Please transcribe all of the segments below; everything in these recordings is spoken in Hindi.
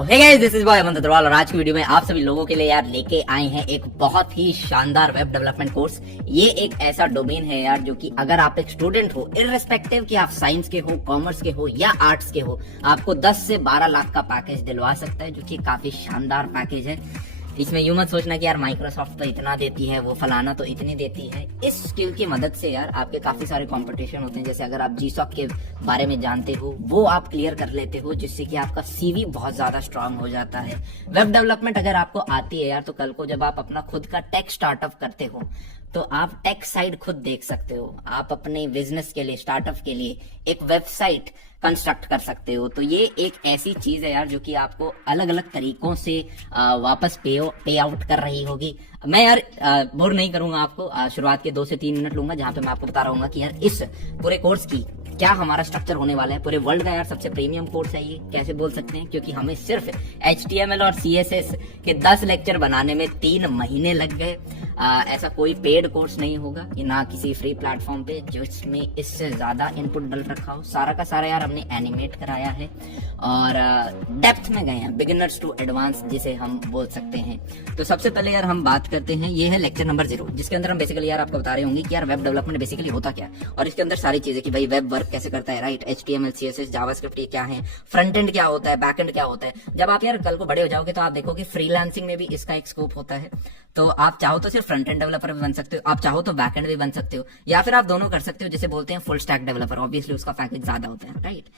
तो hey guys, this is boy Aman Agarwal और आज की वीडियो में आप सभी लोगों के लिए यार लेके आए हैं एक बहुत ही शानदार वेब डेवलपमेंट कोर्स। ये एक ऐसा डोमेन है यार जो कि अगर आप एक स्टूडेंट हो, इररिस्पेक्टिव कि आप साइंस के हो, कॉमर्स के हो या आर्ट्स के हो, आपको 10 से 12 लाख का पैकेज दिलवा सकता है, जो कि काफी शानदार पैकेज है। इसमें यूं मत सोचना कि यार माइक्रोसॉफ्ट तो इतना देती है, वो फलाना तो इतनी देती है। इस स्किल की मदद से यार आपके काफी सारे कंपटीशन होते हैं। जैसे अगर आप जीसॉक के बारे में जानते हो, वो आप क्लियर कर लेते हो, जिससे कि आपका सीवी बहुत ज्यादा स्ट्रांग हो जाता है। वेब डेवलपमेंट अगर आपको आती है यार, तो कल को जब आप अपना खुद का टेक स्टार्टअप करते हो तो आप टेक साइड खुद देख सकते हो। आप अपने बिजनेस के लिए, स्टार्टअप के लिए एक वेबसाइट कंस्ट्रक्ट कर सकते हो। तो ये एक ऐसी चीज है यार जो कि आपको अलग अलग तरीकों से वापस पे आउट कर रही होगी। मैं यार बोर नहीं करूंगा आपको, शुरुआत के 2 से 3 मिनट लूंगा जहां पे मैं आपको बता रहा हूँ कि यार इस पूरे कोर्स की क्या हमारा स्ट्रक्चर होने वाला है। पूरे वर्ल्ड का यार सबसे प्रीमियम कोर्स है ये, कैसे बोल सकते हैं, क्योंकि हमें सिर्फ HTML और CSS के 10 लेक्चर बनाने में 3 महीने लग गए। ऐसा कोई पेड कोर्स नहीं होगा, ये ना किसी फ्री प्लेटफॉर्म पे जिसमें इससे ज्यादा इनपुट डल रखा हो। सारा का सारा यार हमने एनिमेट कराया है और डेप्थ में गए हैं, बिगिनर्स टू एडवांस जिसे हम बोल सकते हैं। तो सबसे पहले यार हम बात करते हैं, ये है लेक्चर नंबर 0, जिसके अंदर हम बेसिकली यार आपको बता रहे होंगे कि यार वेब डेवलपमेंट बेसिकली होता क्या है और इसके अंदर सारी चीजें कि भाई वेब वर्क कैसे करता है, राइट, HTML CSS जावास्क्रिप्ट ये क्या है, फ्रंट एंड क्या होता है, बैक एंड क्या होता है। जब आप यार कल को बड़े हो जाओगे तो आप देखोगे फ्रीलांसिंग में भी इसका एक स्कोप होता है। तो आप चाहो तो सिर्फ फ्रंट एंड डेवलपर भी बन सकते हो, आप चाहो तो बैक एंड भी बन सकते हो, या फिर आप दोनों कर सकते हो, जिसे बोलते हैं फुल स्टैक डेवलपर। ऑब्वियसली उसका पैकेज ज्यादा होता है, राइट।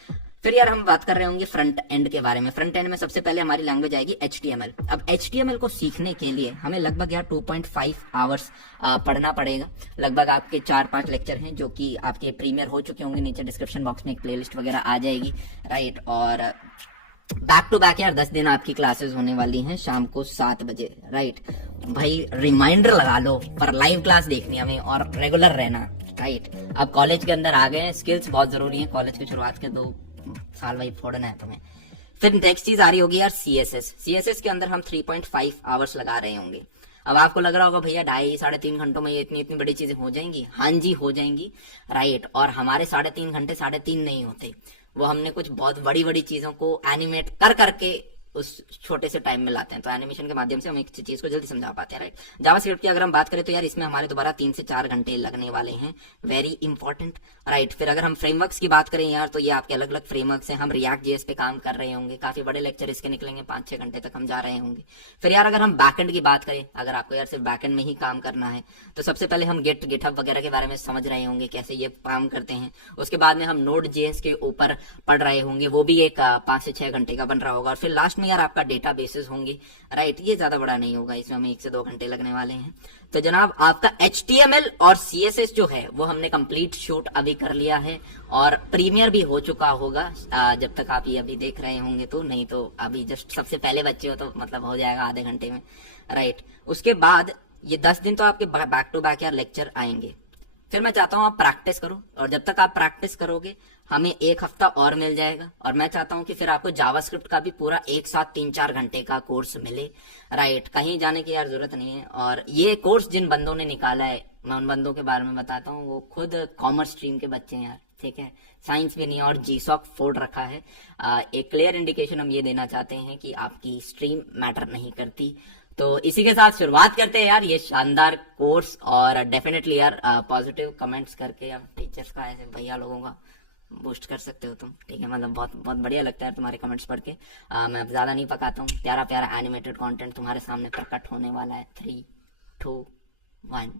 फिर यार हम बात कर रहे होंगे फ्रंट एंड के बारे में। फ्रंट एंड में सबसे पहले हमारी लैंग्वेज आएगी HTML। अब HTML को सीखने के लिए हमें लगभग यार 2.5 आवर्स पढ़ना पड़ेगा। लगभग आपके 4-5 लेक्चर हैं जो कि आपके प्रीमियर हो चुके होंगे, नीचे डिस्क्रिप्शन बॉक्स में एक प्लेलिस्ट वगैरह आ जाएगी, राइट। और बैक टू बैक यार 10 दिन आपकी क्लासेस होने वाली हैं शाम को 7 बजे, राइट। भाई रिमाइंडर लगा लो, पर लाइव क्लास देखनी हमें और रेगुलर रहना, राइट। अब कॉलेज के अंदर आ गए हैं, स्किल्स बहुत जरूरी है। कॉलेज की शुरुआत के 2 साल भाई फोड़ना है तुम्हें। फिर नेक्स्ट चीज आ रही होगी यार CSS के अंदर हम 3.5 आवर्स लगा रहे होंगे। अब आपको लग रहा होगा भैया 2.5-3.5 घंटों में ये इतनी बड़ी चीजें हो जाएंगी। हाँ जी, हो जाएंगी, राइट। और हमारे 3.5 घंटे 3.5 नहीं होते, वो हमने कुछ बहुत बड़ी बड़ी चीजों को एनिमेट कर करके उस छोटे से टाइम में लाते हैं। तो एनिमेशन के माध्यम से हम एक चीज को जल्दी समझा पाते हैं, राइट। जावास्क्रिप्ट की अगर हम बात करें तो यार इसमें हमारे दोबारा 3 से 4 घंटे लगने वाले हैं, वेरी इंपॉर्टेंट, राइट। फिर अगर हम फ्रेमवर्क्स की बात करें यार, तो ये आपके अलग अलग फ्रेमवर्क्स हैं। हम रिएक्ट JS पे काम कर रहे होंगे, काफी बड़े लेक्चर इसके निकलेंगे, 5-6 घंटे तक हम जा रहे होंगे। फिर यार अगर हम बैकएंड की बात करें, अगर आपको यार सिर्फ बैकएंड में ही काम करना है, तो सबसे पहले हम गिटहब वगैरह के बारे में समझ रहे होंगे, कैसे ये काम करते हैं। उसके बाद में हम Node.js के ऊपर पढ़ रहे होंगे, वो भी एक 5 से 6 घंटे का बन रहा होगा। और फिर लास्ट में यार आपका डेटा बेसिस होंगे, राइट। ये ज्यादा बड़ा नहीं होगा, इसमें हमें 1 से 2 घंटे लगने वाले हैं। तो जनाब आपका HTML और CSS जो है वो हमने कंप्लीट शूट अभी कर लिया है और प्रीमियर भी हो चुका होगा जब तक आप ये अभी देख रहे होंगे। तो नहीं तो अभी जस्ट सबसे पहले बच्चे हो तो मतलब हो जाएगा आधे घंटे में, राइट। उसके बाद ये 10 दिन तो आपके बैक टू बैक यार लेक्चर आएंगे। फिर मैं चाहता हूं आप प्रैक्टिस करो, और जब तक आप प्रैक्टिस करोगे हमें 1 हफ्ता और मिल जाएगा। और मैं चाहता हूं कि फिर आपको जावास्क्रिप्ट का भी पूरा एक साथ 3-4 घंटे का कोर्स मिले, राइट। कहीं जाने की यार जरूरत नहीं है। और ये कोर्स जिन बंदों ने निकाला है, मैं उन बंदों के बारे में बताता हूँ, वो खुद कॉमर्स स्ट्रीम के बच्चे हैं यार, ठीक है, साइंस भी नहीं है, और जीसॉक फोड़ रखा है। एक क्लियर इंडिकेशन हम ये देना चाहते हैं कि आपकी स्ट्रीम मैटर नहीं करती। तो इसी के साथ शुरुआत करते हैं यार ये शानदार कोर्स। और डेफिनेटली यार पॉजिटिव कमेंट्स करके या टीचर्स का, ऐसे भैया लोगों का बूस्ट कर सकते हो तुम, ठीक है। मतलब बहुत बहुत बढ़िया लगता है तुम्हारे कमेंट्स पढ़ के। मैं ज्यादा नहीं पकाता हूँ, प्यारा प्यारा एनिमेटेड कंटेंट तुम्हारे सामने प्रकट होने वाला है। 3, 2, 1।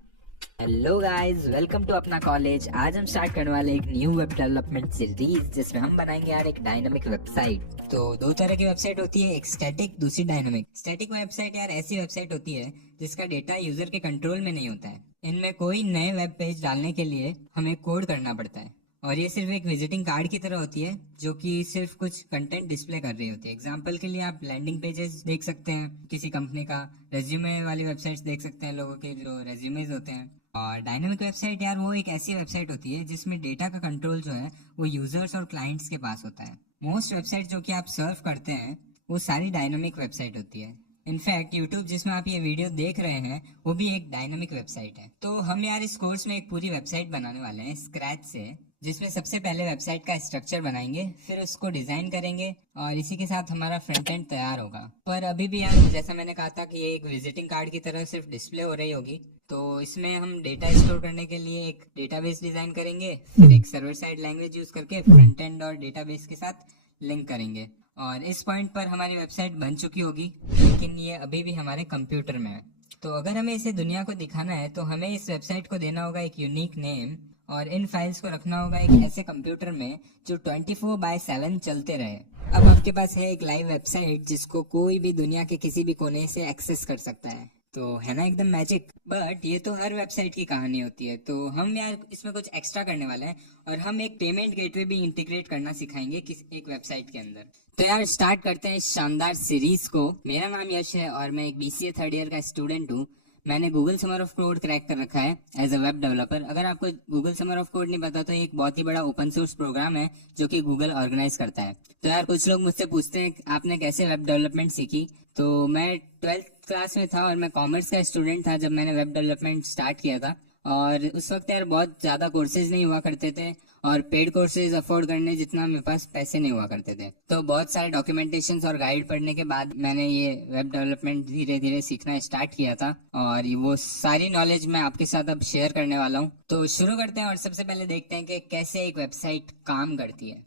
हेलो गाइस, वेलकम टू अपना कॉलेज। आज हम स्टार्ट करने वाले एक न्यू वेब डेवलपमेंट सीरीज, जिसमें हम बनाएंगे यार एक डायनामिक वेबसाइट। तो 2 तरह की वेबसाइट होती है, एक स्टैटिक, दूसरी डायनामिक। स्टैटिक वेबसाइट यार ऐसी वेबसाइट होती है जिसका डेटा यूजर के कंट्रोल में नहीं होता है। इनमें कोई नए वेब पेज डालने के लिए हमें कोड करना पड़ता है, और ये सिर्फ एक विजिटिंग कार्ड की तरह होती है जो कि सिर्फ कुछ कंटेंट डिस्प्ले कर रही होती है। एग्जांपल के लिए आप लैंडिंग पेजेस देख सकते हैं किसी कंपनी का, रेज्यूमे वाली वेबसाइट्स देख सकते हैं लोगों के जो रेज्यूमेज होते हैं। और डायनामिक वेबसाइट यार वो एक ऐसी वेबसाइट होती है जिसमें डेटा का कंट्रोल जो है वो यूजर्स और क्लाइंट्स के पास होता है। मोस्ट वेबसाइट जो कि आप सर्व करते हैं वो सारी डायनामिक वेबसाइट होती है। इनफैक्ट यूट्यूब जिसमें आप ये वीडियो देख रहे हैं वो भी एक डायनामिक वेबसाइट है। तो हम यार इस कोर्स में एक पूरी वेबसाइट बनाने वाले हैं स्क्रैच से, जिसमें सबसे पहले वेबसाइट का स्ट्रक्चर बनाएंगे, फिर उसको डिजाइन करेंगे और इसी के साथ हमारा फ्रंट एंड तैयार होगा। पर अभी भी यार जैसा मैंने कहा था कि ये एक विजिटिंग कार्ड की तरह सिर्फ डिस्प्ले हो रही होगी, तो इसमें हम डेटा स्टोर करने के लिए एक डेटाबेस डिजाइन करेंगे, फिर एक सर्वर साइड लैंग्वेज यूज करके फ्रंट एंड और डेटाबेस के साथ लिंक करेंगे। और इस पॉइंट पर हमारी वेबसाइट बन चुकी होगी, लेकिन ये अभी भी हमारे कंप्यूटर में है। तो अगर हमें इसे दुनिया को दिखाना है तो हमें इस वेबसाइट को देना होगा एक यूनिक नेम और इन फाइल्स को रखना होगा एक ऐसे कंप्यूटर में जो 24/7 चलते रहे। अब आपके पास है एक लाइव वेबसाइट जिसको कोई भी दुनिया के किसी भी कोने से एक्सेस कर सकता है, तो है ना एकदम मैजिक। बट ये तो हर वेबसाइट की कहानी होती है, तो हम यार इसमें कुछ एक्स्ट्रा करने वाले हैं और हम एक पेमेंट गेटवे भी इंटीग्रेट करना सिखाएंगे किस एक वेबसाइट के अंदर। तो यार स्टार्ट करते हैं इस शानदार सीरीज को। मेरा नाम यश है और मैं एक BCA थर्ड ईयर का स्टूडेंट हूँ। मैंने Google summer of code crack कर रखा है एज अ वेब डेवलपर। अगर आपको गूगल समर ऑफ कोड नहीं पता तो ये एक बहुत ही बड़ा ओपन सोर्स प्रोग्राम है जो कि गूगल ऑर्गेनाइज करता है। तो यार कुछ लोग मुझसे पूछते हैं आपने कैसे वेब डेवलपमेंट सीखी, तो मैं 12th क्लास में था और मैं कॉमर्स का स्टूडेंट था जब मैंने वेब डेवलपमेंट स्टार्ट किया था। और उस वक्त यार बहुत ज़्यादा कोर्सेज नहीं हुआ करते थे और पेड कोर्सेज अफोर्ड करने जितना मेरे पास पैसे नहीं हुआ करते थे। तो बहुत सारे डॉक्यूमेंटेशंस और गाइड पढ़ने के बाद मैंने ये वेब डेवलपमेंट धीरे धीरे सीखना स्टार्ट किया था और वो सारी नॉलेज मैं आपके साथ अब शेयर करने वाला हूँ। तो शुरू करते हैं और सबसे पहले देखते हैं कि कैसे एक वेबसाइट काम करती है।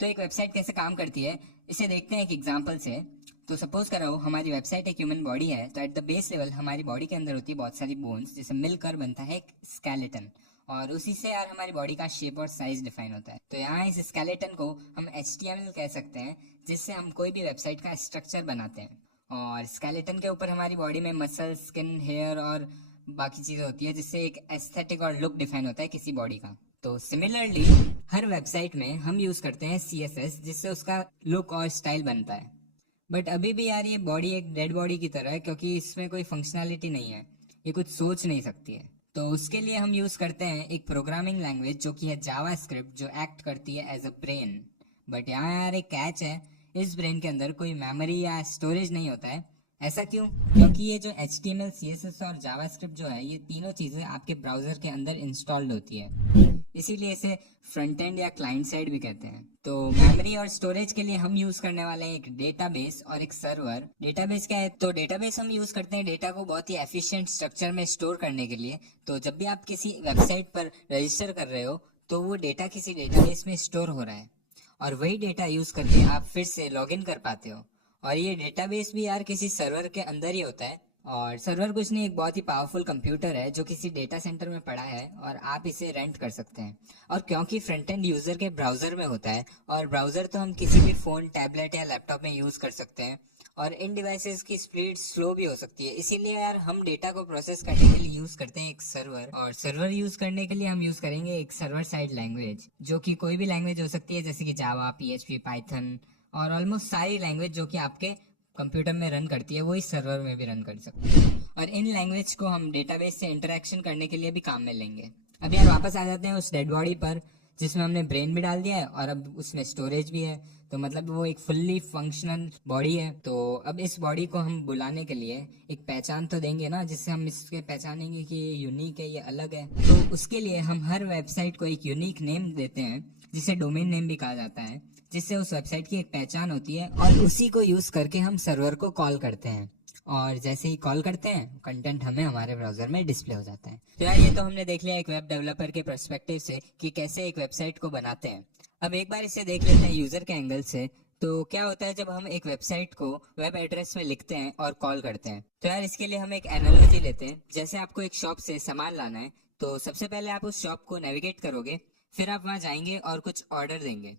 तो एक वेबसाइट कैसे काम करती है इसे देखते हैं एक एग्जाम्पल से। तो सपोज करो हमारी वेबसाइट एक ह्यूमन बॉडी है, तो एट द बेस लेवल हमारी बॉडी के अंदर होती है बहुत सारी बोन्स, जिसे मिलकर बनता है एक स्केलेटन और उसी से यार हमारी बॉडी का शेप और साइज डिफाइन होता है। तो यहाँ इस स्केलेटन को हम HTML कह सकते हैं, जिससे हम कोई भी वेबसाइट का स्ट्रक्चर बनाते हैं। और स्केलेटन के ऊपर हमारी बॉडी में मसल, स्किन, हेयर और बाकी चीज़ें होती है, जिससे एक एस्थेटिक और लुक डिफाइन होता है किसी बॉडी का। तो सिमिलरली हर वेबसाइट में हम यूज करते हैं CSS, जिससे उसका लुक और स्टाइल बनता है। बट अभी भी यार ये बॉडी एक डेड बॉडी की तरह है, क्योंकि इसमें कोई फंक्शनैलिटी नहीं है, ये कुछ सोच नहीं सकती है। तो उसके लिए हम यूज करते हैं एक प्रोग्रामिंग लैंग्वेज जो कि है जावास्क्रिप्ट, जो एक्ट करती है एज अ ब्रेन। बट यहाँ यार एक कैच है, इस ब्रेन के अंदर कोई मेमोरी या स्टोरेज नहीं होता है। ऐसा क्यों? क्योंकि ये जो HTML, CSS और जावास्क्रिप्ट जो है, ये तीनों चीजें आपके ब्राउजर के अंदर इंस्टॉल्ड होती है, इसीलिए इसे फ्रंट एंड या क्लाइंट साइड भी कहते हैं। तो मेमोरी और स्टोरेज के लिए हम यूज करने वाले हैं एक डेटाबेस और एक सर्वर। डेटाबेस क्या है? तो डेटाबेस हम यूज करते हैं डेटा को बहुत ही एफिशिएंट स्ट्रक्चर में स्टोर करने के लिए। तो जब भी आप किसी वेबसाइट पर रजिस्टर कर रहे हो तो वो डेटा किसी डेटाबेस में स्टोर हो रहा है और वही डेटा यूज करके आप फिर से लॉगिन कर पाते हो। और ये डेटाबेस भी यार किसी सर्वर के अंदर ही होता है। और सर्वर कुछ नहीं, एक बहुत ही पावरफुल कंप्यूटर है जो किसी डेटा सेंटर में पड़ा है और आप इसे रेंट कर सकते हैं। और क्योंकि फ्रंट एंड यूजर के ब्राउजर में होता है, और ब्राउजर तो हम किसी भी फोन, टैबलेट या लैपटॉप में यूज कर सकते हैं, और इन डिवाइसेस की स्पीड स्लो भी हो सकती है, इसीलिए यार हम डेटा को प्रोसेस करने के लिए यूज करते हैं एक सर्वर। और सर्वर यूज करने के लिए हम यूज करेंगे एक सर्वर साइड लैंग्वेज, जो कि कोई भी लैंग्वेज हो सकती है, जैसे कि जावा, PHP, पाइथन और ऑलमोस्ट सारी लैंग्वेज जो कि आपके कंप्यूटर में रन करती है, वो इस सर्वर में भी रन कर सकते हैं। और इन लैंग्वेज को हम डेटाबेस से इंटरेक्शन करने के लिए भी काम में लेंगे। अब यार वापस आ जाते हैं उस डेड बॉडी पर, जिसमें हमने ब्रेन भी डाल दिया है और अब उसमें स्टोरेज भी है। तो मतलब वो एक फुल्ली फंक्शनल बॉडी है। तो अब इस बॉडी को हम बुलाने के लिए एक पहचान तो देंगे ना, जिससे हम इसके पहचानेंगे कि ये यूनिक है, ये अलग है। तो उसके लिए हम हर वेबसाइट को एक यूनिक नेम देते हैं, जिसे डोमेन नेम भी कहा जाता है, जिससे उस वेबसाइट की एक पहचान होती है और उसी को यूज करके हम सर्वर को कॉल करते हैं। और जैसे ही कॉल करते हैं, कंटेंट हमें हमारे ब्राउजर में डिस्प्ले हो जाता है। तो यार ये तो हमने देख लिया एक वेब डेवलपर के पर्सपेक्टिव से कि कैसे एक वेबसाइट को बनाते हैं। अब एक बार इसे देख लेते हैं यूजर के एंगल से। तो क्या होता है जब हम एक वेबसाइट को वेब एड्रेस में लिखते हैं और कॉल करते हैं? तो यार इसके लिए हम एक एनालॉजी लेते हैं। जैसे आपको एक शॉप से सामान लाना है, तो सबसे पहले आप उस शॉप को नेविगेट करोगे, फिर आप वहां जाएंगे और कुछ ऑर्डर देंगे,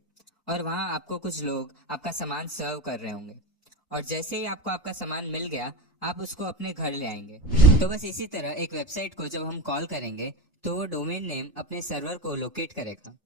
और वहां आपको कुछ लोग आपका सामान सर्व कर रहे होंगे, और जैसे ही आपको आपका सामान मिल गया, आप उसको अपने घर ले आएंगे। तो बस इसी तरह एक वेबसाइट को जब हम कॉल करेंगे तो वो डोमेन नेम अपने सर्वर को लोकेट करेगा,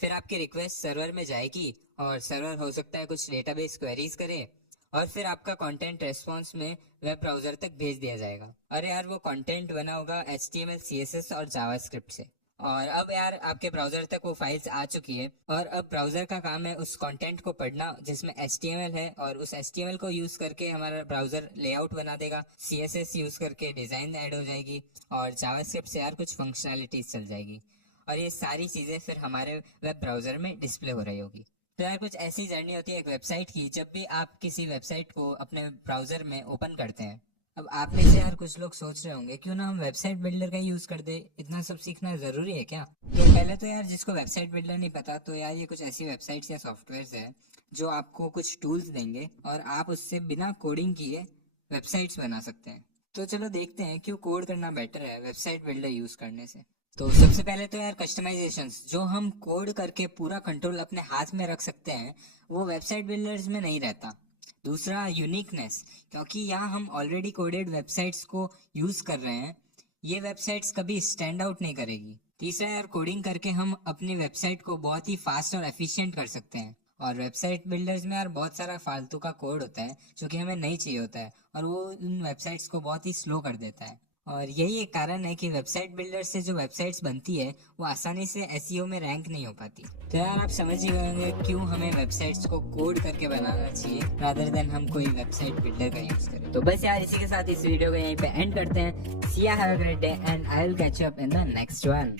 फिर आपकी रिक्वेस्ट सर्वर में जाएगी और सर्वर हो सकता है कुछ डेटाबेस क्वेरीज करे, और फिर आपका कंटेंट रेस्पॉन्स में वेब ब्राउजर तक भेज दिया जाएगा। अरे यार वो कंटेंट बना होगा HTML, CSS और जावास्क्रिप्ट से। और अब यार आपके ब्राउजर तक वो फाइल्स आ चुकी है, और अब ब्राउजर का काम है उस कंटेंट को पढ़ना जिसमें HTML है, और उस HTML को यूज करके हमारा ब्राउजर लेआउट बना देगा, CSS यूज करके डिजाइन ऐड हो जाएगी, और जावास्क्रिप्ट से यार कुछ फंक्शनैलिटीज चल जाएगी। और ये सारी चीजें फिर हमारे वेब ब्राउजर में डिस्प्ले हो रही होगी। तो यार कुछ ऐसी जर्नी होती है एक वेबसाइट की, जब भी आप किसी वेबसाइट को अपने ब्राउजर में ओपन करते हैं। अब आप में से यार कुछ लोग सोच रहे होंगे क्यों ना हम वेबसाइट बिल्डर का यूज कर दे, इतना सब सीखना जरूरी है क्या? तो पहले तो यार जिसको वेबसाइट बिल्डर नहीं पता, तो यार ये कुछ ऐसी वेबसाइट्स या सॉफ्टवेयर्स है जो आपको कुछ टूल्स देंगे और आप उससे बिना कोडिंग किए वेबसाइट्स बना सकते हैं। तो चलो देखते हैं क्यों कोड करना बेटर है वेबसाइट बिल्डर यूज करने से। तो सबसे पहले तो यार कस्टमाइजेशंस, जो हम कोड करके पूरा कंट्रोल अपने हाथ में रख सकते हैं, वो वेबसाइट बिल्डर्स में नहीं रहता। दूसरा यूनिकनेस, क्योंकि यहाँ हम ऑलरेडी कोडेड वेबसाइट्स को यूज कर रहे हैं, ये वेबसाइट्स कभी स्टैंड आउट नहीं करेगी। तीसरा यार कोडिंग करके हम अपनी वेबसाइट को बहुत ही फास्ट और एफिशिएंट कर सकते हैं। और वेबसाइट बिल्डर्स में यार बहुत सारा फालतू का कोड होता है जो कि हमें नहीं चाहिए होता है, और वो उन वेबसाइट्स को बहुत ही स्लो कर देता है। और यही एक कारण है कि वेबसाइट बिल्डर से जो वेबसाइट्स बनती है वो आसानी से एसईओ में रैंक नहीं हो पाती। तो यार आप समझ ही गए होंगे क्यों हमें वेबसाइट्स को कोड करके बनाना चाहिए रादर देन हम कोई वेबसाइट बिल्डर का यूज करें। तो बस यार इसी के साथ इस वीडियो को यहीं पे एंड करते हैं। See ya, have a great day and I will catch you up in the next one.